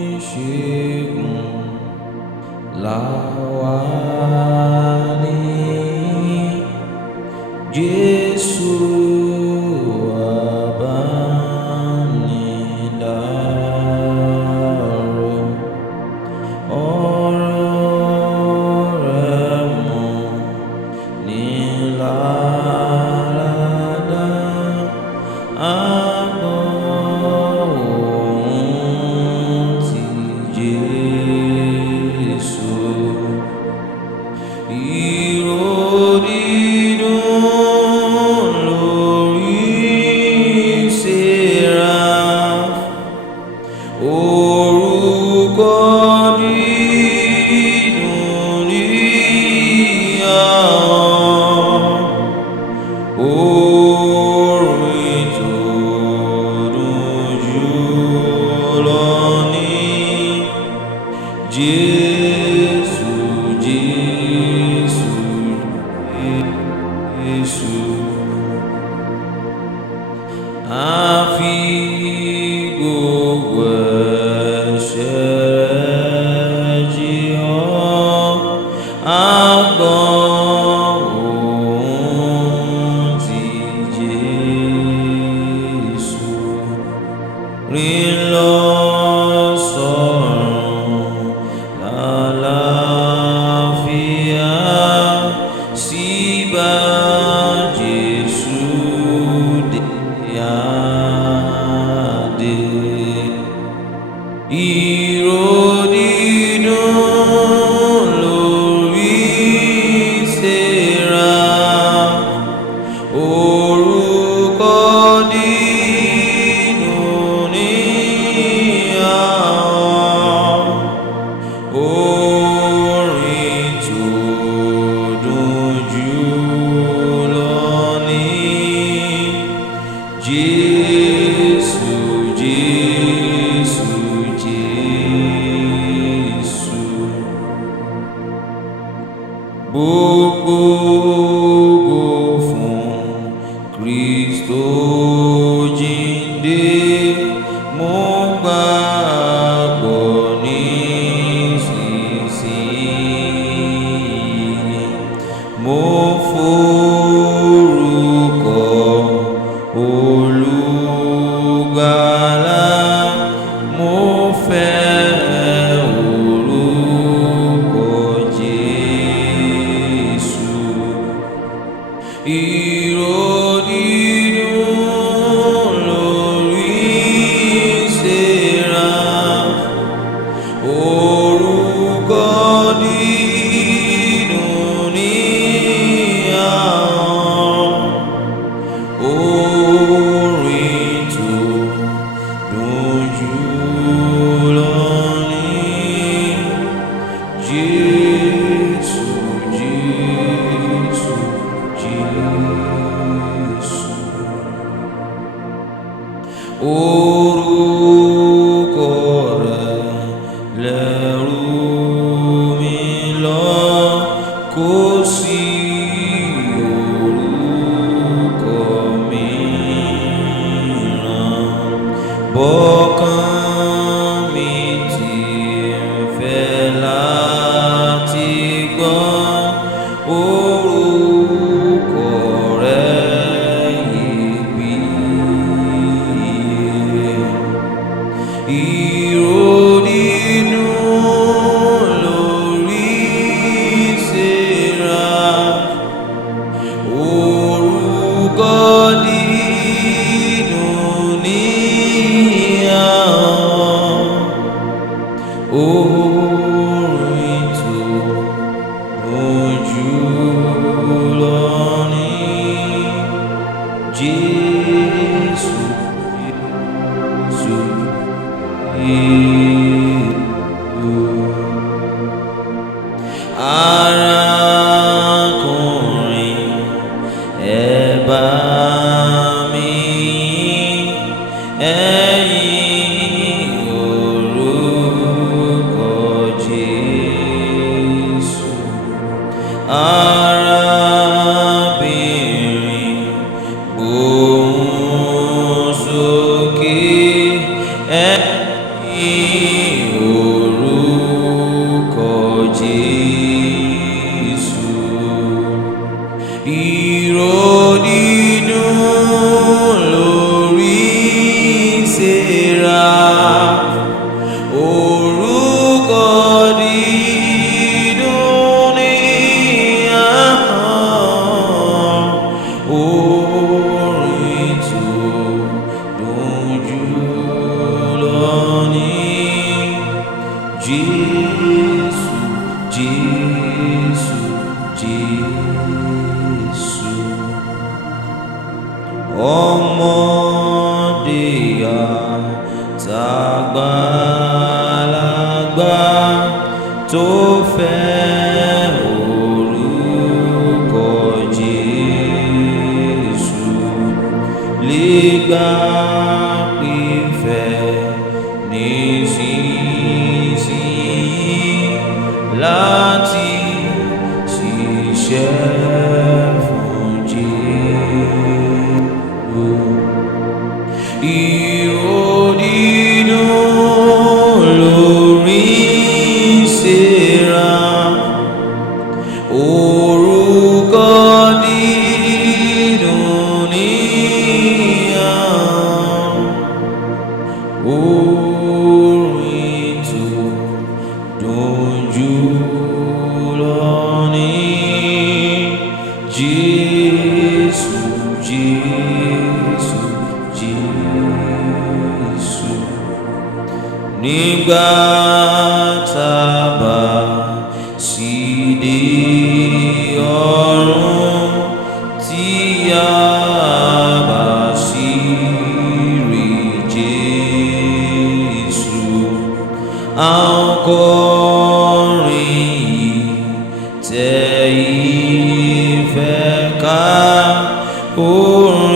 Onisegun làwa ní Jésù àbánidárò. Ọ̀rọ̀ rẹ̀ mú ni láradá. A gbọ́ ohùn ti Jésù. Ìró dídùn lórí Seraph. Orúkọ dídùn ní ahọ́n. Orin tó dùn jùlọ ní Jésù, Jésù, Jésù. A fi gbogbo ẹ̀ṣẹ̀ jì ọ́. A gbọ́ ohùn ti Jésù. Rìn lọ sọ́run lálàáfíà, sí bá Jésù dé adé. Ìró dídùn lórí Seraph. Orúkọ dídùn ní ahọ́n. Orin tó dùn jùlọ ní Jésù, Jésù, Jésù. Gbogbo ògo fún Kristo jíǹde. Mo gbàgbọ́ nísinsìnyí. Mo forúkọ Olùgbàlà. Mo fẹ́ orúkọ Jésù. Ìró dídùn lórí Seraph. Orúkọ dídùn ní ahọ́n. Orin tó dùn jùlọ ní Jésù, Jésù, Jésù. Orúkọ rẹ̀ lẹ̀rù mi lọ. Kò sí orúkọ mìíràn. Bọ́kàn mi ti ń fẹ́ láti gbọ́ orúkọ rẹ̀ iyebíye. Ìró dídùn lórí Seraph. Orúkọ dídùn ní ahọ́n. Orin tó dùn jùlọ ní Jésù, Jésù, Jésù. Arákùnrin, ẹ bá mi yìn. Ẹ̀yin orúkọ Jésù. Arábìnrin, gbóhùn sókè. ọmọdé àtàgbàlagbà tó fẹ́ orúkọ Jésù lè gbà pífẹ́ nísinsìnyí láti ṣiṣẹ́ fún Jésù. Ìró dídùn lórí ìṣẹ́ra, orúkọ dídùn ní ahọ́n, orin tó dùn jùlọ ní Jésù, Jésù, Jésù. Nígbà tá a bá sì dé ọ̀run, tí a bá sì rí Jésù, a ó kọrin ìtẹ́ ìfẹ́ ká orin.